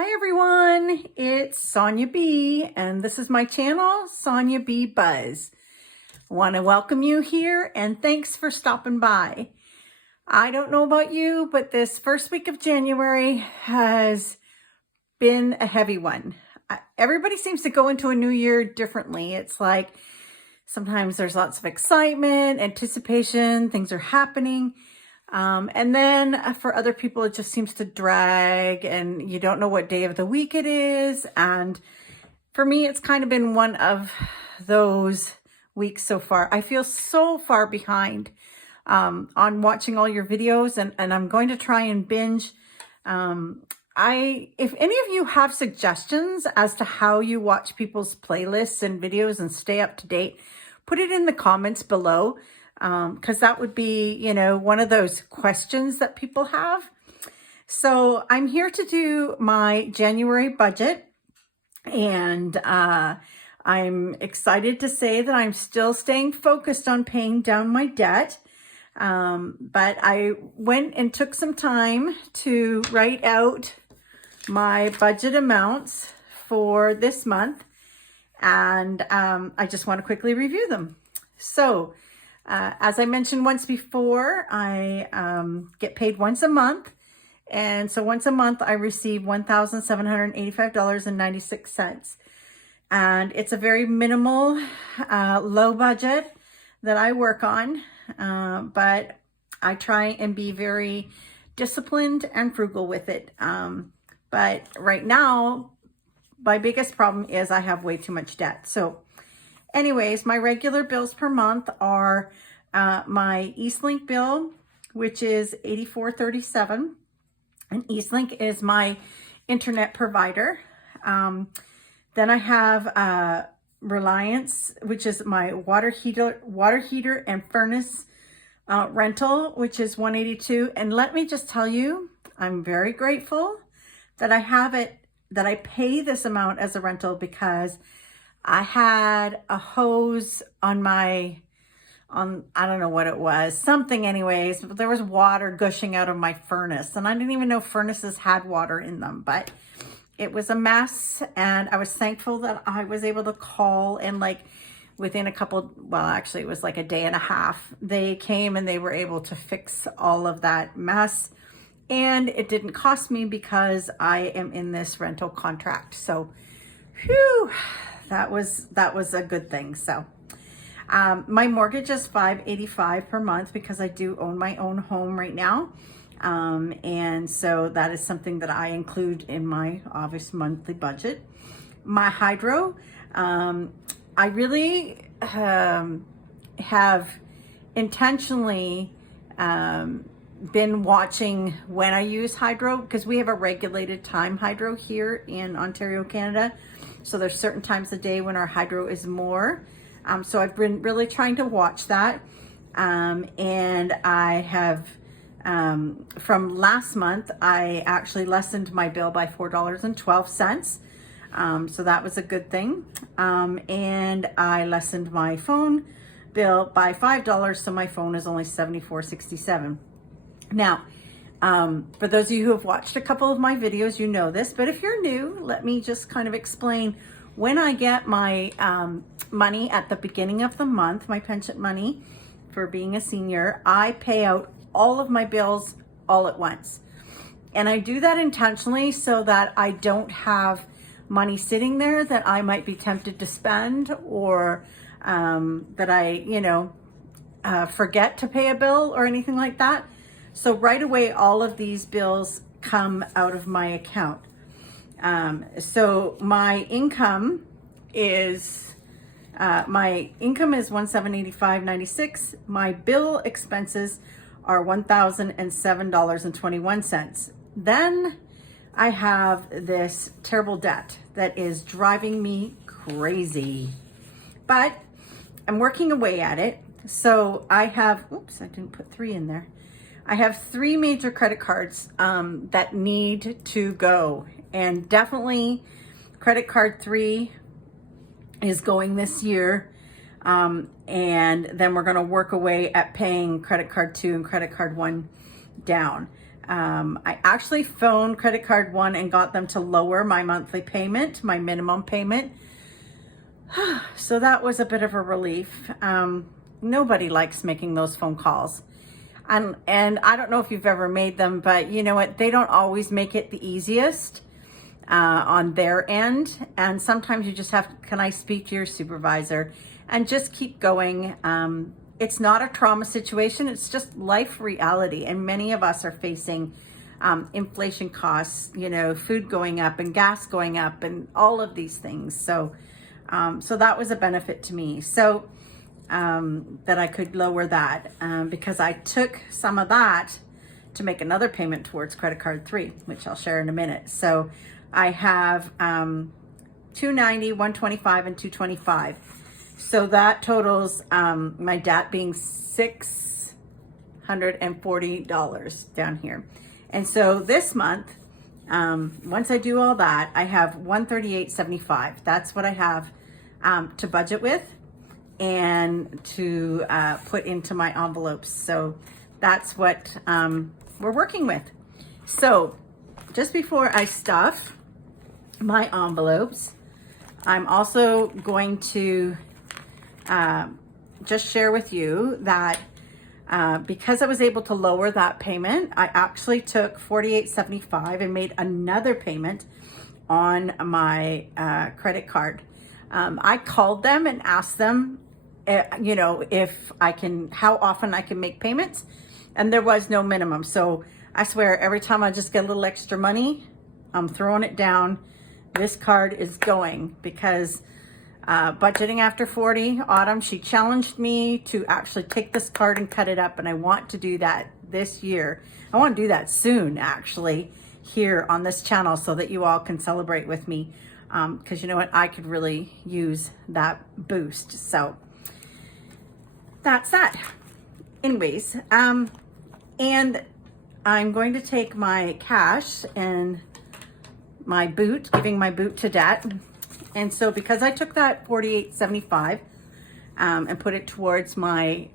Hi everyone, it's Sonia B, and this is my channel, Sonia B Buzz. I want to welcome you here and thanks for stopping by. I don't know about you, but this first week of January has been a heavy one. Everybody seems to go into a new year differently. It's like sometimes there's lots of excitement, anticipation, things are happening. And then for other people, it just seems to drag and you don't know what day of the week it is. And for me, it's kind of been one of those weeks so far. I feel so far behind on watching all your videos, and I'm going to try and binge. If any of you have suggestions as to how you watch people's playlists and videos and stay up to date, put it in the comments below. Because that would be, one of those questions that people have. So I'm here to do my January budget, and I'm excited to say that I'm still staying focused on paying down my debt. But I went and took some time to write out my budget amounts for this month, and I just want to quickly review them. So as I mentioned once before, I get paid once a month. And so once a month, I receive $1,785.96. And it's a very minimal, low budget that I work on. But I try and be very disciplined and frugal with it. But right now, my biggest problem is I have way too much debt. So anyways, my regular bills per month are my Eastlink bill, which is $84.37. And Eastlink is my internet provider. Then I have Reliance, which is my water heater and furnace rental, which is $182. And let me just tell you, I'm very grateful that I have it, that I pay this amount as a rental, because I had a hose on I don't know what it was, something anyways, but there was water gushing out of my furnace, and I didn't even know furnaces had water in them, but it was a mess. And I was thankful that I was able to call, and within actually it was like a day and a half, they came and they were able to fix all of that mess. And it didn't cost me because I am in this rental contract. So, whew, that was a good thing. So, my mortgage is $585 per month because I do own my own home right now. And so that is something that I include in my obvious monthly budget. My hydro, I really have intentionally been watching when I use hydro, because we have a regulated time hydro here in Ontario, Canada. So there's certain times of day when our hydro is more. So I've been really trying to watch that. And I have, from last month, I actually lessened my bill by $4.12. So that was a good thing. And I lessened my phone bill by $5. So my phone is only $74.67. Now, for those of you who have watched a couple of my videos, you know this, but if you're new, let me just kind of explain. When I get my money at the beginning of the month, my pension money for being a senior, I pay out all of my bills all at once. And I do that intentionally so that I don't have money sitting there that I might be tempted to spend, or that I, forget to pay a bill or anything like that. So right away, all of these bills come out of my account. So my income is $1,785.96. My bill expenses are $1,007.21. Then I have this terrible debt that is driving me crazy, but I'm working away at it. So I have, oops, I didn't put 3 in there. I have 3 major credit cards that need to go, and definitely credit card 3 is going this year. And then we're going to work away at paying credit card 2 and credit card 1 down. I actually phoned Credit Card One and got them to lower my monthly payment, my minimum payment. So that was a bit of a relief. Nobody likes making those phone calls. And I don't know if you've ever made them, but you know what? They don't always make it the easiest on their end. And sometimes you just have, can I speak to your supervisor? And just keep going. It's not a trauma situation. It's just life reality. And many of us are facing inflation costs, you know, food going up and gas going up and all of these things. So that was a benefit to me. So that I could lower that because I took some of that to make another payment towards Credit Card 3, which I'll share in a minute. So I have $290, $125, and $225. So that totals my debt being $640 down here. And so this month, once I do all that, I have $138.75. That's what I have to budget with and to put into my envelopes. So that's what we're working with. So just before I stuff my envelopes, I'm also going to just share with you that because I was able to lower that payment, I actually took $48.75 and made another payment on my credit card. I called them and asked them, you know, if I can, how often I can make payments, and there was no minimum. So I swear, every time I just get a little extra money, I'm throwing it down. This card is going because budgeting after 40, Autumn, she challenged me to actually take this card and cut it up, and I want to do that this year. I want to do that soon, actually, here on this channel so that you all can celebrate with me because you know what, I could really use that boost. So that's that. Anyways, and I'm going to take my cash and my boot, giving my boot to debt. And so because I took that $48.75 and put it towards my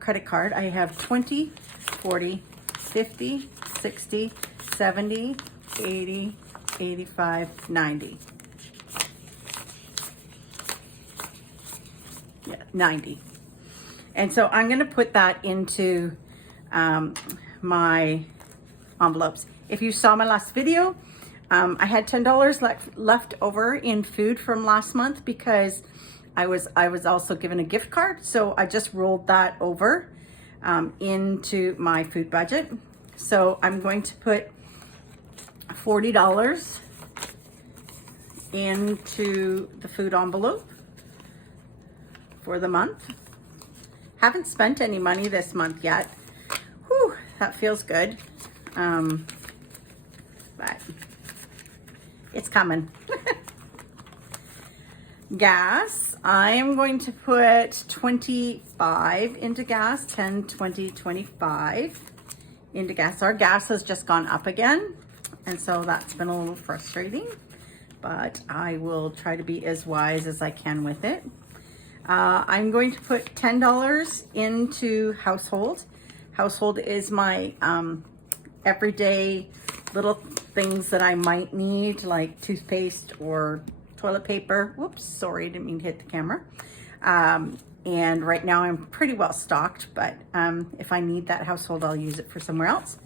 credit card, I have 20, 40, 50, 60, 70, 80, 85, 90. Yeah, 90. And so I'm going to put that into my envelopes. If you saw my last video, I had $10 left over in food from last month because I was also given a gift card. So I just rolled that over into my food budget. So I'm going to put $40 into the food envelope for the month. Haven't spent any money this month yet. Whew, that feels good. But it's coming. Gas, I am going to put 25 into gas, 10, 20, 25 into gas. Our gas has just gone up again, and so that's been a little frustrating, but I will try to be as wise as I can with it. I'm going to put $10 into household. Household is my everyday little things that I might need, like toothpaste or toilet paper. Whoops, sorry, didn't mean to hit the camera. And right now I'm pretty well stocked, but if I need that household, I'll use it for somewhere else.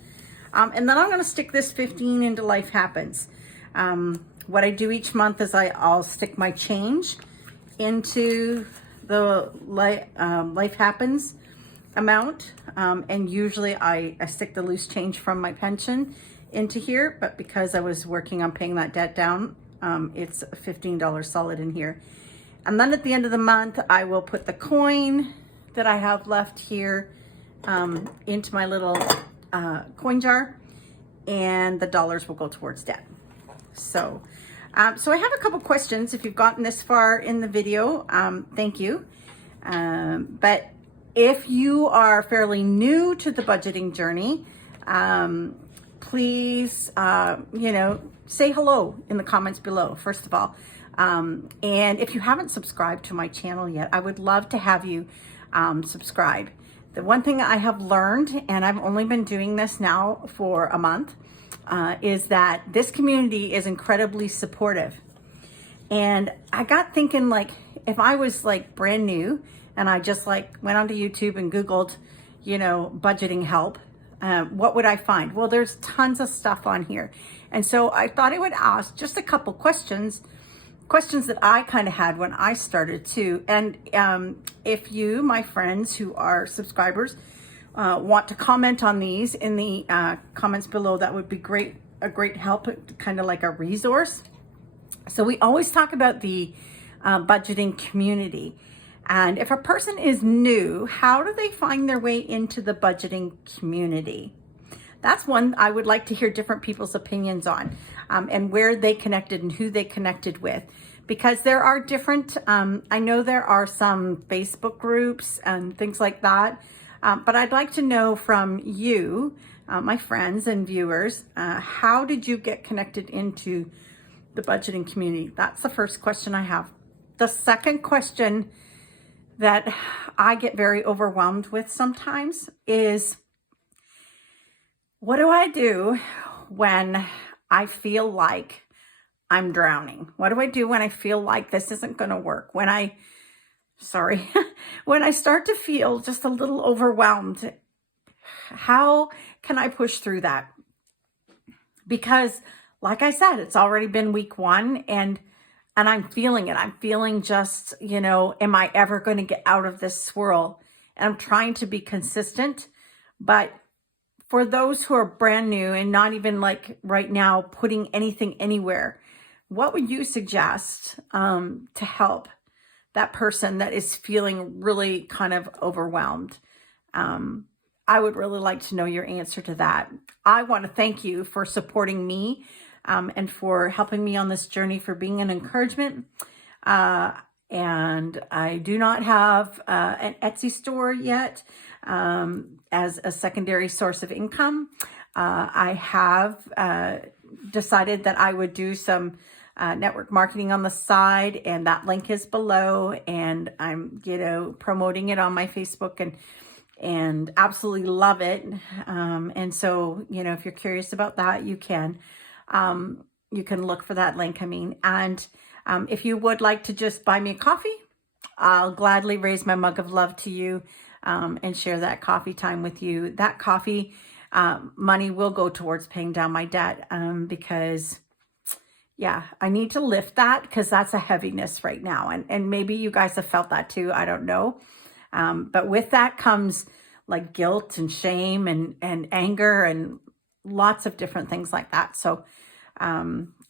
And then I'm gonna stick this 15 into Life Happens. What I do each month is I'll stick my change into the Life Happens amount. And usually I stick the loose change from my pension into here, but because I was working on paying that debt down, it's $15 solid in here. And then at the end of the month, I will put the coin that I have left here into my little coin jar, and the dollars will go towards debt. So so I have a couple questions. If you've gotten this far in the video, thank you. But if you are fairly new to the budgeting journey, please, you know, say hello in the comments below, first of all. And if you haven't subscribed to my channel yet, I would love to have you subscribe. The one thing I have learned, and I've only been doing this now for a month, is that this community is incredibly supportive. And I got thinking, like, if I was like brand new and I just like went onto YouTube and Googled, you know, budgeting help, what would I find? Well, there's tons of stuff on here. And so I thought I would ask just a couple questions that I kind of had when I started too. And if you, my friends who are subscribers, want to comment on these in the comments below, that would be great, a great help, kind of like a resource. So we always talk about the budgeting community. And if a person is new, how do they find their way into the budgeting community? That's one I would like to hear different people's opinions on, and where they connected and who they connected with. Because there are different, I know there are some Facebook groups and things like that, but I'd like to know from you, my friends and viewers, how did you get connected into the budgeting community? That's the first question I have. The second question that I get very overwhelmed with sometimes is, what do I do when I feel like I'm drowning? What do I do when I feel like this isn't going to work? When I start to feel just a little overwhelmed, how can I push through that? Because like I said, it's already been week 1 and I'm feeling it. I'm feeling just, you know, am I ever going to get out of this swirl? And I'm trying to be consistent, but for those who are brand new and not even like right now putting anything anywhere, what would you suggest to help that person that is feeling really kind of overwhelmed? I would really like to know your answer to that. I want to thank you for supporting me and for helping me on this journey, for being an encouragement. And I do not have an Etsy store yet as a secondary source of income. I have decided that I would do some network marketing on the side, and that link is below, and I'm, you know, promoting it on my Facebook and absolutely love it. And so, you know, if you're curious about that, you can look for that link. And if you would like to just buy me a coffee, I'll gladly raise my mug of love to you and share that coffee time with you. That coffee money will go towards paying down my debt because, yeah, I need to lift that because that's a heaviness right now. And maybe you guys have felt that too. I don't know. But with that comes like guilt and shame and anger and lots of different things like that. So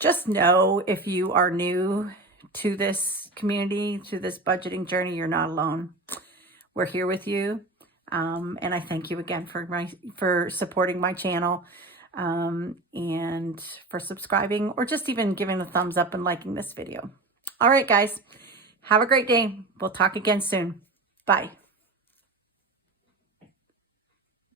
just know, if you are new to this community, to this budgeting journey, you're not alone. We're here with you. And I thank you again for supporting my channel, and for subscribing, or just even giving the thumbs up and liking this video. All right, guys, have a great day. We'll talk again soon. Bye.